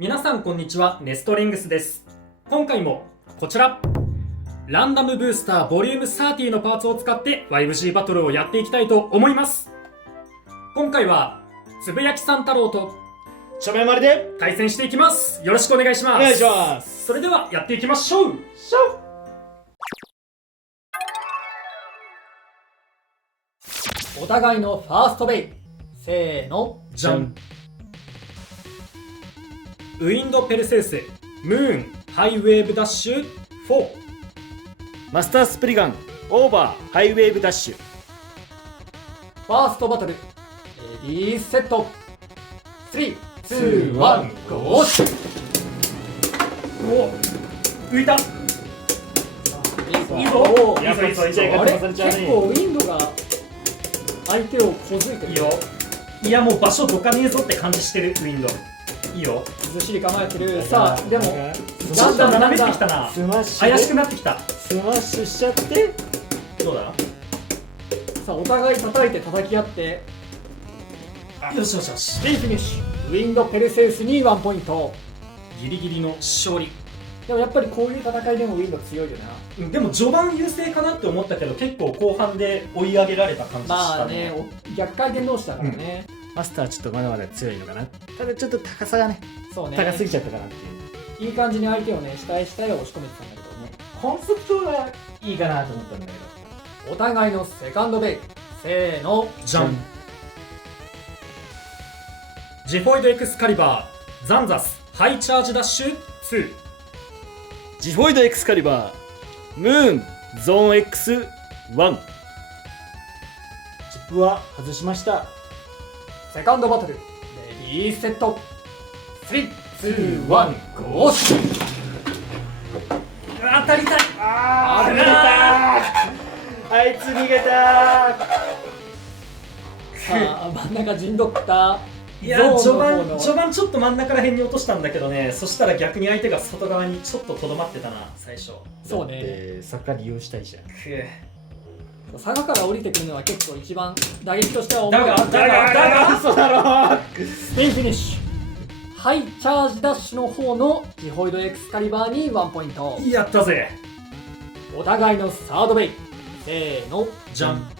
皆さんこんにちは、ネストリングスです。今回もこちらランダムブースターボリューム30のパーツを使って 5G バトルをやっていきたいと思います。今回はつぶやきさん太郎とちょめまりで対戦していきます。よろしくお願いします。お願いします。それではやっていきましょう。お互いのファーストベイ、せーの、じゃん。ウィンドペルセウスムーンハイウェーブダッシュ4。マスタースプリガンオーバーハイウェーブダッシュ。ファーストバトル、レディーセット、3、2、1、ゴーシュ。お、浮いた。いいぞ。おー、いいぞいいぞいいぞ。あれ、結構ウィンドが相手を小づいてる。いいよ。いやもう場所どかねえぞって感じしてるウィンド。いいよ。ずっしり構えてる。さあ、でもちょっと斜めってきたな。スマッシュ怪しくなってきた。スマッシュしちゃってどうだ。さあ、お互い叩いて叩き合って、よしよしよし。フィニッシュ。ウィンドペルセウスに1ポイント。ギリギリの勝利。でもやっぱりこういう戦いでもウィンド強いよな。でも序盤優勢かなって思ったけど結構後半で追い上げられた感じしたまあね、逆回転同士だからね。マスターちょっとまだまだ強いのかな。ただちょっと高さがねそうね。高すぎちゃったかなっていう。いい感じに相手をね、下へ下へ押し込めてたんだけどね。コンセプトがいいかなと思ったんだけど。お互いのセカンドベイ、せーの、じゃん。ジフォイドエクスカリバーザンザスハイチャージダッシュ2。ジフォイドエクスカリバームーンゾーン X1。チップは外しました。セカンドバトル、レディーセット、3、2、1、ゴーシュ。当たりたい。ああいつ逃げたさあ、真ん中陣取ったいやゾーンの方の序盤ちょっと真ん中ら辺に落としたんだけどね。そしたら逆に相手が外側にちょっととどまってたな最初。そうね。坂利用したいじゃん。坂から降りてくるのは結構一番打撃としては重い。だが嘘だろ。スピンフィニッシュ。ハイチャージダッシュの方のジホイドエクスカリバーに1ポイント。やったぜ。お互いのサードベイ、せーの、じゃん。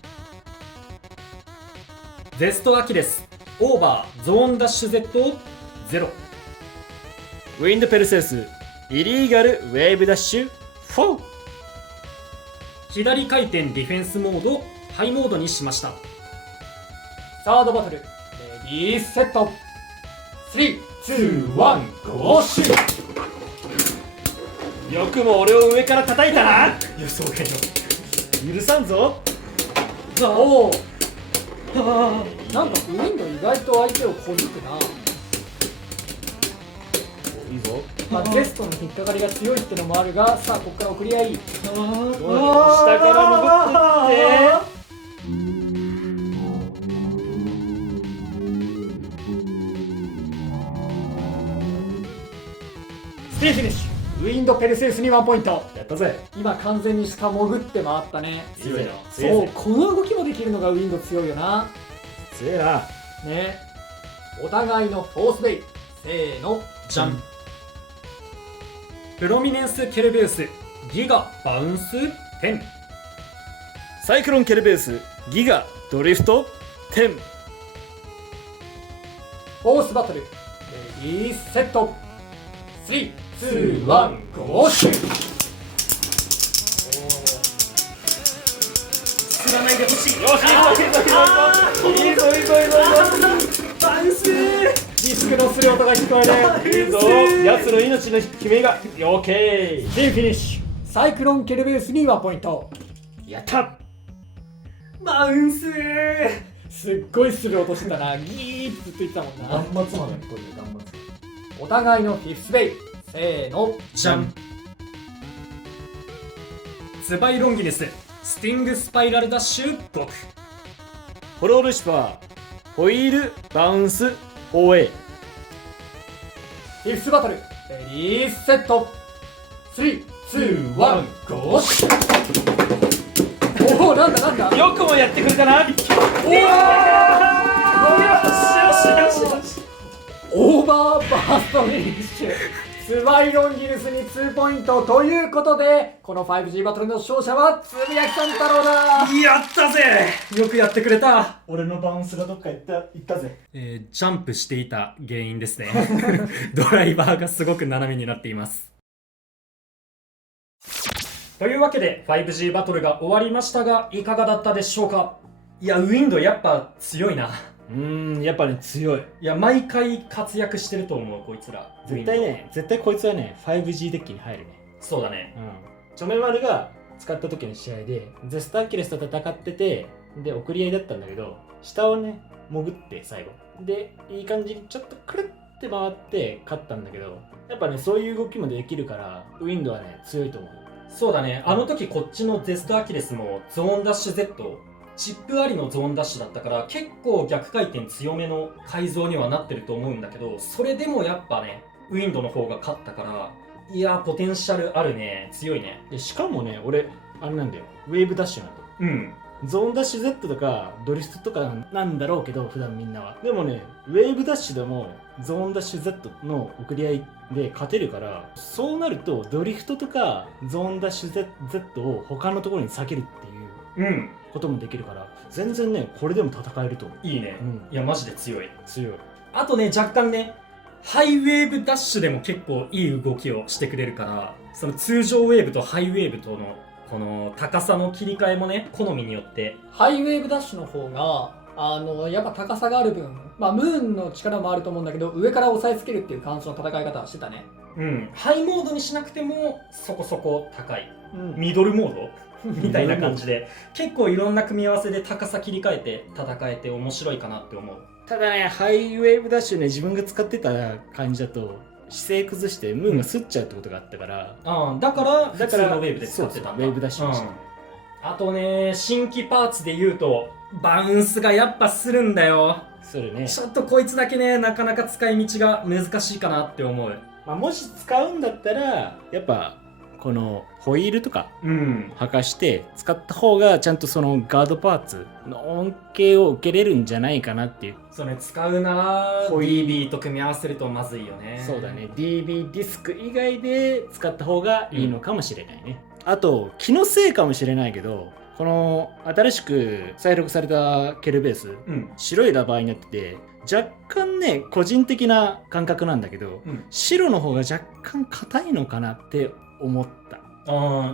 ゼストアキレスオーバーゾーンダッシュ Z0。ウィンドペルセウスイリーガルウェーブダッシュ4。左回転ディフェンスモードハイモードにしました。サードバトル、レディーセット、3、2、1、ゴーシュ。よくも俺を上から叩いたな。予想外の。許さんぞ。おお、なんかウィンド意外と相手を小づくな。いいぞ。まあ、ゼストの引っかかりが強いってのもあるが、さあここから送り合い。下から潜ってスピンフィニッシュ。ウィンドペルセウスに1ポイント。やったぜ。今完全に下潜って回ったね。強いな。そう、この動きもできるのがウィンド強いよな。強えな。ね。お互いのフォースベイ、せーの、じゃん。プロミネンスケルベウスギガバウンス10。サイクロンケルベースギガドリフト10。フォースバトル、レディーセット、3、2、1、ゴーシュ。釣らないでほしい。よし、いいぞいいぞいいぞ。バウンス。ディスクのする音が聞こえる。いいぞ。奴の命の悲鳴が。オッケー。スピンフィニッシュ。サイクロンケルベウスに1ポイント。やった。バウンス。すっごいする音してたな。ギーってずっと言ってたもんな。末までこれで頑張って。お互いのフィフスベイ、せーの、じゃん。ツバイロンギネススティングスパイラルダッシュ5。フォロールシファーホイールバウンス OA。フィフスバトル、レディーセット、3、2、1、ゴーシュ。おお、なんだなんだ。よくもやってくれたな。おお、よしよしよしよし。オーバーバーストフィニッシュスバイロンギルスに2ポイントということで、この 5G バトルの勝者はつぶやきさん太郎だ。やったぜ。よくやってくれた。俺のバウンスがどっか行ったぜ。ジャンプしていた原因ですね。ドライバーがすごく斜めになっています。というわけで 5G バトルが終わりましたが、いかがだったでしょうか。いや、ウィンドやっぱ強いな。やっぱね、強い。いや、毎回活躍してると思う、こいつら。絶対こいつはね、5G デッキに入るね。そうだね。チョメマルが使った時の試合で、ゼスターキレスと戦ってて、で、送り合いだったんだけど、下をね、潜って最後。で、いい感じにちょっとくるって回って勝ったんだけど、やっぱね、そういう動きもできるから、ウィンドはね、強いと思う。そうだね。あの時こっちのゼストアキレスもゾーンダッシュ Z、チップありのゾーンダッシュだったから結構逆回転強めの改造にはなってると思うんだけど、それでもやっぱね、ウィンドの方が勝ったから、いやー、ポテンシャルあるね。強いね。でしかもね、俺、あれなんだよ、ウェーブダッシュなんだよ。うん。ゾーンダッシュ Z とかドリフトとかなんだろうけど、普段みんなは。でもね、ウェーブダッシュでもゾーンダッシュ Z の送り合いで勝てるから、そうなるとドリフトとかゾーンダッシュ Z を他のところに避けるっていうこともできるから、全然ね、これでも戦えると思う。いいね。いや、マジで強い。強い。あとね、若干ね、ハイウェーブダッシュでも結構いい動きをしてくれるから、その通常ウェーブとハイウェーブとのこの高さの切り替えもね、好みによって。ハイウェーブダッシュの方がやっぱ高さがある分、ムーンの力もあると思うんだけど、上から押さえつけるっていう感じの戦い方はしてたね。ハイモードにしなくてもそこそこ高い、ミドルモードみたいな感じで結構いろんな組み合わせで高さ切り替えて戦えて面白いかなって思う。ただね、ハイウェーブダッシュね、自分が使ってた感じだと姿勢崩してムーンがすっちゃうってことがあったから、だから普通のウェーブで使ってたんだ。ウェーブダッシュにした、あとね、新規パーツで言うとバウンスがやっぱするんだよ。それね、ちょっとこいつだけね、なかなか使い道が難しいかなって思う。もし使うんだったらやっぱこのホイールとか履かして使った方がちゃんとそのガードパーツの恩恵を受けれるんじゃないかなっていう。それ使うなら DB と組み合わせるとまずいよね。そうだね、 DB ディスク以外で使った方がいいのかもしれないね。あと気のせいかもしれないけど、この新しく再録されたケルベース、白いラバーになってて、若干ね、個人的な感覚なんだけど、白の方が若干硬いのかなって思った。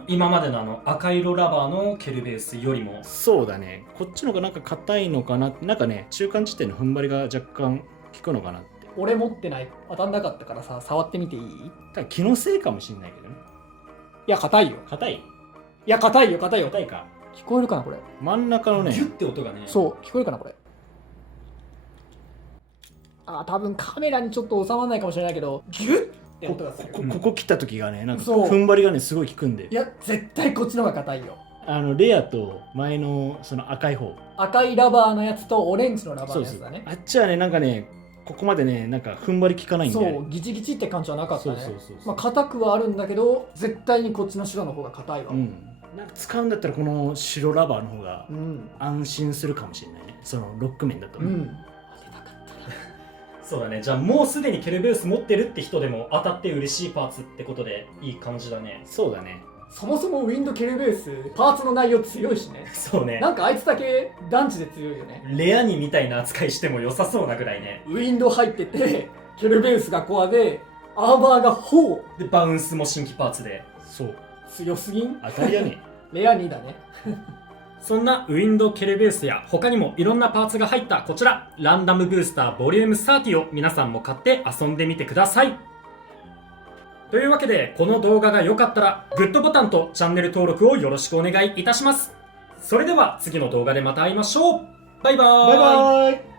今までの赤色ラバーのケルベースよりも。そうだね、こっちの方がなんか硬いのかなって、なんかね、中間地点の踏ん張りが若干効くのかなって。俺持ってない、当たんなかったからさ、触ってみていい？ただ気のせいかもしれないけどね。いや、硬いよ。硬い？いや、硬いよ、硬いよ。硬いか。聞こえるかな、これ。真ん中のね、ギュッて音がね。そう、聞こえるかな、これ。多分カメラにちょっと収まらないかもしれないけど、ギュッって音がする。ここ切った時がね、なんか踏ん張りがね、すごい効くんで。いや、絶対こっちの方が硬いよ。レアと前のその赤い方。赤いラバーのやつとオレンジのラバーのやつだね。あっちはね、なんかね、ここまでね、なんか踏ん張り効かないんで。そう、ギチギチって感じはなかったね。そう。硬くはあるんだけど、絶対にこっちの白の方が硬いわ。なんか使うんだったらこの白ラバーの方が安心するかもしれないね。そのロック面だと。そうだね。じゃあもうすでにケルベース持ってるって人でも当たって嬉しいパーツってことでいい感じだね。そうだね。そもそもウィンドケルベースパーツの内容強いしね。そうね。なんかあいつだけ団地で強いよね。レアにみたいな扱いしても良さそうなぐらいね。ウィンド入ってて、ケルベースがコアで、アーバーがフォーで、バウンスも新規パーツで。そう。強すぎん？当たりやね。レア2だね。そんなウィンドケルベースや他にもいろんなパーツが入ったこちらランダムブースターボリューム30を皆さんも買って遊んでみてください。というわけでこの動画が良かったらグッドボタンとチャンネル登録をよろしくお願いいたします。それでは次の動画でまた会いましょう。バイバーイ。バイバーイ。